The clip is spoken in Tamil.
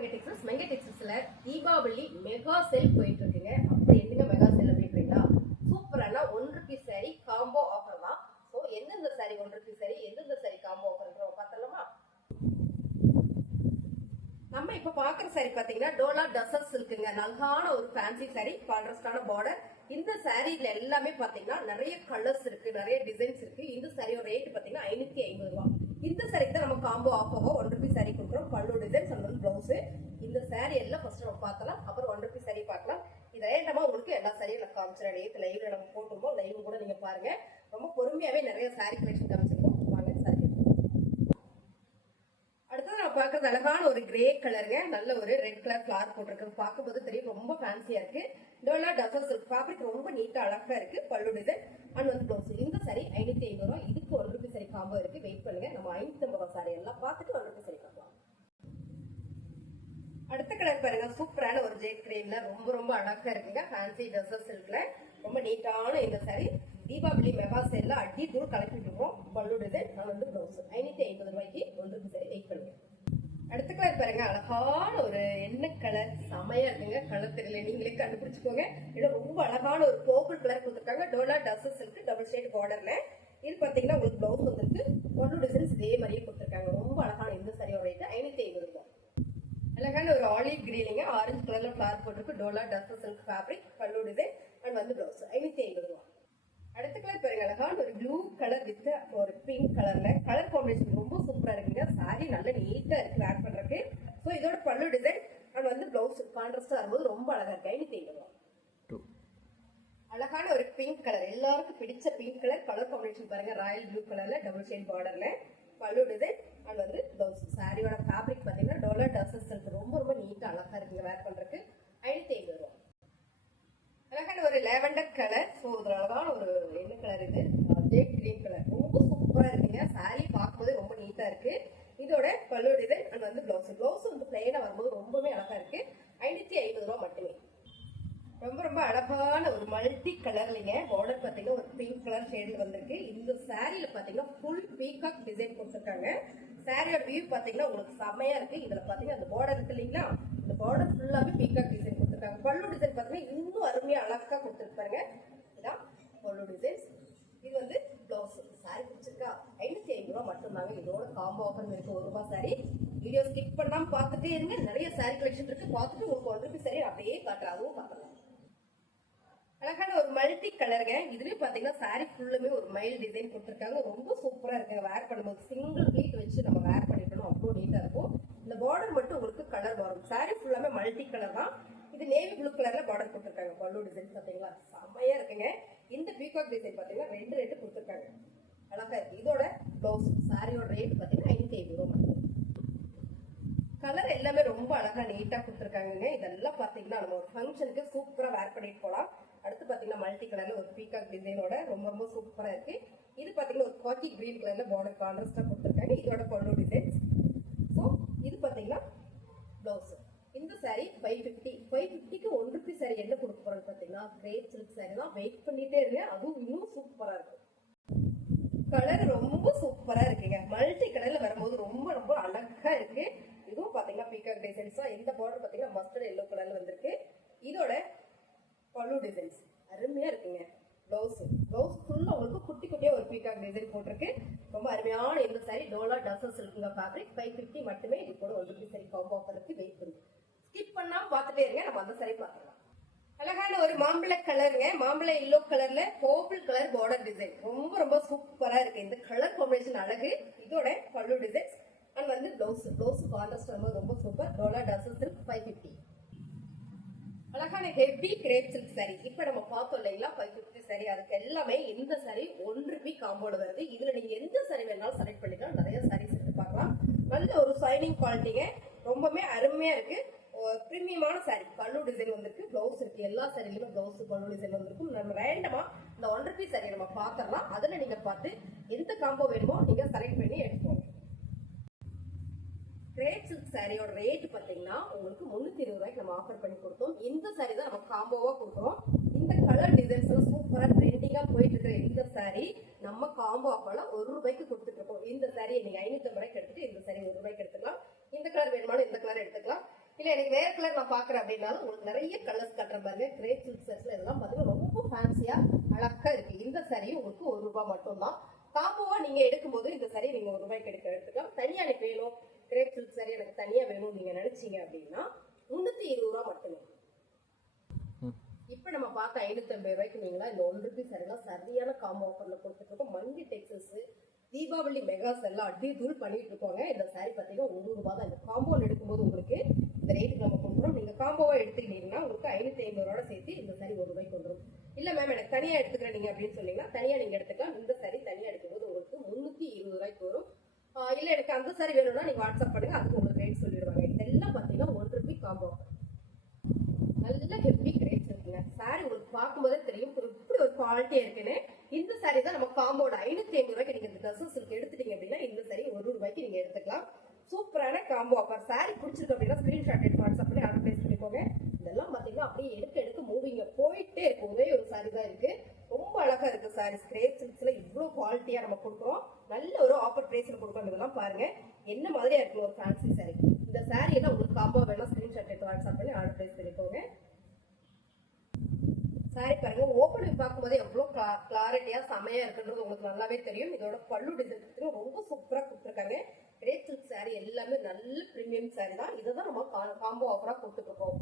மெங்கா டெக்ஸ்டைல்ஸ்ல தீபாவளி மெகா சேல் போயிட்டு இருக்குங்க. அப்படி என்னங்க மெகா சேல் அப்படின்றீங்களா? சூப்பரான 1 ரூபீஸ் சாரி காம்போ ஆஃபர் தான். ஸோ எந்தெந்த சாரி 1 ரூபீஸ் சாரி, எந்தெந்த சாரி காம்போ ஆஃபர்ன்ற பார்த்தலாமா? நம்ம இப்ப பாக்குற சாரி பாத்தீங்கன்னா டோலா டசஸ் இருக்குங்க. அழகான ஒரு ஃபேன்சி சாரி, கான்ட்ராஸ்டான பார்டர். இந்த சாரில எல்லாமே பாத்தீங்கன்னா நிறைய கலர்ஸ் இருக்கு, நிறைய டிசைன்ஸ் இருக்கு. இந்த சாரியோட ரேட் பாத்தீங்கன்னா 550 ரூபாய். இந்த சாரிக்கு தான் நம்ம காம்போ ஆஃபர் 1 ரூபீஸ் சாரி கொடுக்குறோம். பல்லு டிசைன்ஸ் அண்ட் பிளவுஸ். இந்த சாரி எல்லாம் ஃபர்ஸ்ட் நம்ம பார்த்தலாம், அப்புறம் 1 ரூபீஸ் சாரி பார்க்கலாம். இது ரேண்டமா உங்களுக்கு எல்லா சாரியும் நான் காமிச்சிடறேன். நேற்று லைவ்ல நம்ம போட்டுருவோம், லைவ் கூட நீங்க பாருங்க. ரொம்ப பொறுமையாவே நிறைய சாரி கலெக்ஷன் காமிச்சிருக்கோம். வாங்க சாரி. அடுத்தது நான் பாக்குறது அழகான ஒரு கிரே கலருங்க. நல்ல ஒரு ரெட் கலர் ஃபிளார் போட்டிருக்கு. பார்க்கும்போது தெரியும் ரொம்ப ஃபேன்சியா இருக்கு. டோலா டசர் சில்க் ஃபேப்ரிக் ரொம்ப நீட்டா அழகா இருக்கு. பல்லு டிசைன் அண்ட் வந்து ப்ளவுஸ். இந்த சாரி 550 ரூபாய். இதுக்கு 1 ரூபீஸ் சாரி காம்போ இருக்கு. வெயிட் பண்ணுங்க, நம்ம 550 ரூபாய் சாரி எல்லாம் பார்த்துட்டு 1 ரூபீஸ் சாரி பார்க்கலாம். அடுத்த கலர் பாருங்க, சூப்பரான ஒரு ஜெட் கிரீம்ல ரொம்ப அழகா இருக்குங்க. ஃபேன்சி டசர் சில்க்ல ரொம்ப நீட்டான இந்த சாரி தீபாவளி மெகா சேல்ல அடி தூள் கலெக்ட் பண்ணிருக்கோம். பல்லு டிசைன் நான் வந்து ப்ளவுஸ் 550 ரூபாய்க்கு 1 ரூபீஸ் சாரி. வெயிட் பண்ணுங்க. அடுத்த கலர் பாருங்க, அழகான ஒரு எண்ணெய் கலர், செமையா இருக்குங்க. கலர் தெரியல, நீங்களே கண்டுபிடிச்சுக்கோங்க. இது ரொம்ப அழகான ஒரு பர்பிள் கலர் கொடுத்துருக்காங்க. Dola tussar silk double shade பார்டர்ல. இது பாத்தீங்கன்னா உங்களுக்கு பிளவுஸ் வந்துருக்கு. பல்லு டிசைன்ஸ் இதே மாதிரியே கொடுத்துருக்காங்க. ரொம்ப அழகான இந்த சாரியோட ரேட் 550 ரூபாய். அழகான ஒரு ஆலிவ் கிரீனிங்க, ஆரஞ்சு கலர்ல ஃபிளார் போட்டிருக்கு. டோலா டசர் சில்க் ஃபேப்ரிக், பல்லு டிசைன் அண்ட் வந்து பிளவுஸ் 550 ரூபாய். அடுத்த கலர் பாருங்க, அழகான ஒரு ப்ளூ கலர் வித் ஒரு பிங்க் கலர்ல. கலர் காம்பினேஷன் ரொம்ப சூப்பரா இருக்குங்க. சாரி நல்ல நீட்டா இருக்கு வேர் பண்றதுக்கு. ஸோ இதோட பல்லு டிசைன் அண்ட் வந்து பிளவுஸ் கான்ட்ராஸ்டா வரும்போது ரொம்ப அழகா இருக்கு. 550 ரூபாய். அழகான ஒரு பிங்க் கலர், எல்லாருக்கும் பிடிச்ச பிங்க் கலர். கலர் காம்பினேஷன் பாருங்க, ராயல் ப்ளூ கலர்ல டபுள் ஷேட் பார்டர்ல. பல்லு டிசைன் அண்ட் வந்து பிளவுஸ். சாரியோட ஃபேப்ரிக் பாத்தீங்கன்னா டோலா டசர் சில்க் ரொம்ப நீட்டா அழகா இருக்குங்க வேர் பண்றதுக்கு. 550 ரூபாய். அழகான ஒரு லேவண்டர் கலர். ஸோ இது அழகான ஒரு என்ன கலர், இது ஜெட் கிரீன் கலர். ரொம்ப சூப்பரா இருக்குங்க. சாரி பார்க்கும்போது ரொம்ப நீட்டா இருக்கு. இதோட பல்லு டிசைன் அண்ட் வந்து பிளவுஸ் வந்து பிளைனா வரும்போது ரொம்பவே அழகா இருக்கு. 550 ரூபாய் மட்டுமே. ரொம்ப அழகான ஒரு மல்டி கலர்லிங்க. பார்டர் பாத்தீங்கன்னா ஒரு பிங்க் கலர் ஷேட்ல வந்திருக்கு. இந்த சாரியில பாத்தீங்கன்னா ஃபுல் பீகாக் டிசைன் கொடுத்துருக்காங்க. சாரியோட வியூ பாத்தீங்கன்னா உங்களுக்கு செமையா இருக்கு. இதுல பாத்தீங்கன்னா அந்த பார்டர் இருக்கு இல்லைங்களா, இந்த பார்டர் ஃபுல்லாவே பீகாக் டிசைன் கொடுத்துருக்காங்க. பல்லு டிசைன் பாத்தீங்கன்னா இன்னும் அருமையா அழகா கொடுத்துருப்பாங்க. இதான் பல்லு டிசைன்ஸ். இது வந்து பிளவுஸ். சாரி பிடிச்சிருக்கா? 550 ரூபாய் மட்டும்தாங்க. இதோட காம்போ ஆஃபர் இருக்கு. 1 ரூபாய் சாரி. வீடியோ ஸ்கிப் பண்ணாம பார்த்துட்டே இருங்க. நிறைய சாரி கலெக்ஷன் இருக்கு. பார்த்துட்டு உங்களுக்கு 1 ரூபாய் சாரி அப்படியே காட்டுறேன், அதுவும் பார்க்கலாம். அழகான ஒரு மல்டி கலருங்க. இதுலயும் பாத்தீங்கன்னா சாரி ஃபுல்லுமே ஒரு மைல் டிசைன் கொடுத்துருக்காங்க. ரொம்ப சூப்பரா இருக்குங்க. வேர் பண்ணும்போது சிங்கிள் பீட் வச்சு நம்ம வேர் பண்ணிக்கணும், அவ்வளோ நீட்டா இருக்கும். இந்த பார்டர் மட்டும் உங்களுக்கு கலர் வரும். சாரி ஃபுல்லாமே மல்டி கலர் தான். இது நேவி ப்ளூ கலர்ல பார்டர் கொடுத்துருக்காங்க. பல்லு டிசைன் பாத்தீங்களா செம்மையா இருக்குங்க. இந்த பீகாக் டிசைன் பாத்தீங்கன்னா 2 கொடுத்துருக்காங்க. அழகா இருக்கு. இதோட பிளவுஸ். சாரியோட ரேட் பாத்தீங்கன்னா 550 ரூபாய் மட்டும். கலர் எல்லாமே ரொம்ப அழகா நீட்டா கொடுத்துருக்காங்க. இதெல்லாம் பாத்தீங்கன்னா நம்ம ஒரு ஃபங்க்ஷனுக்கு சூப்பரா வேர் பண்ணிட்டு போலாம். அடுத்து பாத்தீங்கன்னா மல்டி கலர்ல ஒரு பீகாக் டிசைனோட ரொம்ப சூப்பரா இருக்கு. இது பாத்தீங்கன்னா ஒரு காக்கி கிரீன் கலர்ல பார்டர் கான்ட்ராஸ்டா கொடுத்துருக்காங்க. இதோட பல்லு டிசைன். ஸோ இது பாத்தீங்கன்னா பிளவுஸ். இந்த சாரி 550க்கு 1 ரூபீஸ் சாரி என்ன கொடுக்க போறோம்னு பாத்தீங்கன்னா கிரேப் சில்க் சாரி தான். வெயிட் பண்ணிட்டே இருங்க, அதுவும் இன்னும் சூப்பரா இருக்கும். கலர் ரொம்ப சூப்பரா இருக்குங்க. மல்டி கலர்ல வரும்போது ரொம்ப அழகா இருக்கு. இதுவும் பாத்தீங்கன்னா பீகாக் டிசைன்ஸ் தான். இந்த பார்டர் பாத்தீங்கன்னா மஸ்டர்ட் எல்லோ கலர்ல வந்திருக்கு. இதோட பல்லு டிசைன்ஸ் அருமையா இருக்குங்க. பிளவுஸ் ஃபுல்லா உங்களுக்கு குட்டி குட்டியா ஒரு பீகாக் டிசைன் போட்டிருக்கு. ரொம்ப அருமையான இந்த sorry Dola tussar silk fabric 550 மட்டுமே. இது கூட 1 ரூபாய் சாரி காம்போ ஆஃபர் இருக்கு. வெயிட் பண்ணுங்க, ஸ்கிப் பண்ணாம பார்த்துட்டே இருங்க. நம்ம அந்த சாரி பார்க்கலாம். அழகான ஒரு மாம்பழ கலருங்க. மாம்பழ எல்லோ கலர்ல பர்பிள் கலர் பார்டர் டிசைன் ரொம்ப சூப்பரா இருக்கு. இந்த கலர் காம்பினேஷன் அழகு. இதோட பல்லு டிசைன்ஸ் அண்ட் வந்து பிளவுஸ் கான்ட்ராஸ்ட் ரொம்ப சூப்பர். டோலா டசர் சில்க் 550. அழகான ஹெவி கிரேப் சில்க் சாரி. இப்ப நம்ம பார்த்தோம் இல்லைங்களா 550 சாரி. அதுக்கு எல்லாமே இந்த சாரி 1 ரூபாய் காம்போல வருது. இதுல நீங்க எந்த சாரி வேணாலும் செலக்ட் பண்ணிக்கலாம். நிறைய சாரீஸ் எடுத்து பார்க்கலாம். நல்ல ஒரு ஷைனிங் குவாலிட்டிங்க. ரொம்பவே அருமையா இருக்கு. பிரீமியமான சாரி. பல்லு டிசைன் வந்திருக்கு, பிளவுஸ் இருக்கு. எல்லா சாரிலுமே பிளவுஸ் பல்லு டிசைன் வந்திருக்கும். நம்ம ரேண்டமா இந்த 1 ரூபாய் சாரி நம்ம பாத்திரலாம். அதுல நீங்க பார்த்து எந்த காம்போ வேணுமோ நீங்க செலக்ட் பண்ணி எடுத்துக்கோங்க. கிரேப் சில்க் சாரியோட ரேட் பாத்தீங்கன்னா உங்களுக்கு 320 ரூபாய்க்கு நம்ம ஆஃபர் பண்ணி கொடுத்தோம். இந்த சாரி தான் நம்ம காம்போவா கொடுக்குறோம். இந்த கலர் டிசைன்ஸ் சூப்பரா ட்ரெண்டிங்கா போயிட்டு இருக்கிற இந்த சாரி நம்ம காம்போ ஆஃபர்ல 1 ரூபாய்க்கு கொடுத்துட்டு இருக்கோம். இந்த சாரி நீங்க 550 ரூபாய்க்கு எடுத்துட்டு இந்த சாரி 1 ரூபாய்க்கு எடுத்துக்கலாம். இந்த கலர் வேணுமாலும் இந்த கலர் எடுத்துக்கலாம். இல்ல எனக்கு வேற கலர் நான் பாக்குறேன் அப்படின்னாலும் உங்களுக்கு நிறைய கலர்ஸ் கட்டுற பாருங்க. கிரேப் சில்க் சாரீஸ்ல இதெல்லாம் பாத்தீங்கன்னா ரொம்ப ஃபேன்சியா அழகா இருக்கு. இந்த saree உங்களுக்கு ₹1 மட்டும்தான். காம்போவா நீங்க எடுக்கும்போது இந்த saree நீங்க ₹1 எடுத்துக்கலாம். தனியா எனக்கு வேணும் கிரேப் சில்க் saree எனக்கு தனியா வேணும் நீங்க நினைச்சீங்க அப்படின்னா ₹320 மட்டுமே. இப்ப நம்ம பார்த்த ₹550 நீங்களா இந்த ₹1 saree சரியான காம்போ ஆஃபர்ல கொடுத்துட்டு இருக்கோம். மண்டி டெக்ஸஸ் தீபாவளி மெகாஸ் எல்லாம் அடி தூள் பண்ணிட்டு இருக்கோங்க. இந்த saree பாத்தீங்கன்னா ₹1 தான். இந்த காம்போல எடுக்கும்போது உங்களுக்கு இந்த ரேட்டுக்கு நம்ம கொடுக்குறோம். நீங்க காம்போவா எடுத்துக்கிட்டீங்கன்னா உங்களுக்கு ₹550 சேர்த்து இந்த saree ₹1 வந்துடும். இல்ல மேம் எனக்கு தனியா எடுத்துக்கிறேன் நீங்க அப்படின்னு சொன்னீங்கன்னா தனியா நீங்க எடுத்துக்கலாம். இந்த saree தனியா எடுக்கும்போது உங்களுக்கு ₹320 வரும். இல்ல எனக்கு அந்த saree வேணும்னா நீங்க வாட்ஸ்அப் பண்ணுங்க, அதுக்கு உங்களுக்கு ரேட் சொல்லிடுவாங்க. இதெல்லாம் பாத்தீங்கன்னா ₹1 காம்போ. நல்ல ஹெவி கிரேப்ஸ் இருக்குங்க. saree உங்களுக்கு பார்க்கும்போதே தெரியும் இப்படி ஒரு குவாலிட்டியா இருக்குன்னு. இந்த saree தான் நம்ம காம்போட ₹550 நீங்க இந்த ட்ரெஸ்ஸஸ் எடுத்துட்டீங்க அப்படின்னா இந்த saree ₹1 நீங்க எடுத்துக்கலாம். சூப்பரான காம்போ ஆஃபர். saree பிடிச்சிருக்கு அப்படின்னா ஸ்கிரீன்ஷாட் எடுத்து வாட்ஸ்அப் பண்ணி ஆர்டர் பிளேஸ் பண்ணிக்கோங்க. இதெல்லாம் பாத்தீங்கன்னா அப்படியே எடுக்க மூவிங்க போயிட்டே இருக்கும். ஒரே ஒரு saree தான் இருக்கு. ரொம்ப அழகா இருக்கு சாரீஸ். கிரேப் சில்க்ஸ்ல இவ்வளவு குவாலிட்டியா நம்ம கொடுக்குறோம். நல்ல ஒரு ஆஃபர் பிரைஸ்ல கொடுக்குறோம். இதெல்லாம் பாருங்க என்ன மாதிரியா இருக்கு ஒரு ஃபேன்சி saree. இந்த saree எல்லாம் உங்களுக்கு காம்போ வேணா ஸ்கிரீன்ஷாட் எடுத்து வாட்ஸ்அப் பண்ணி ஆர்டர் பிளேஸ் பண்ணிக்கோங்க. சாரி பாருங்க ஓபன் பார்க்கும்போது எவ்வளவு கிளாரிட்டியா செமையா இருக்குன்றது உங்களுக்கு நல்லாவே தெரியும். இதோட பல்லு டிசைன் ரொம்ப சூப்பரா கொடுத்துருக்காங்க. கிரேப் சில்க் சாரி எல்லாமே நல்ல பிரீமியம் சாரி தான். இதை தான் நம்ம காம்போ ஆஃபரா கொடுத்துட்டு இருக்கோம்.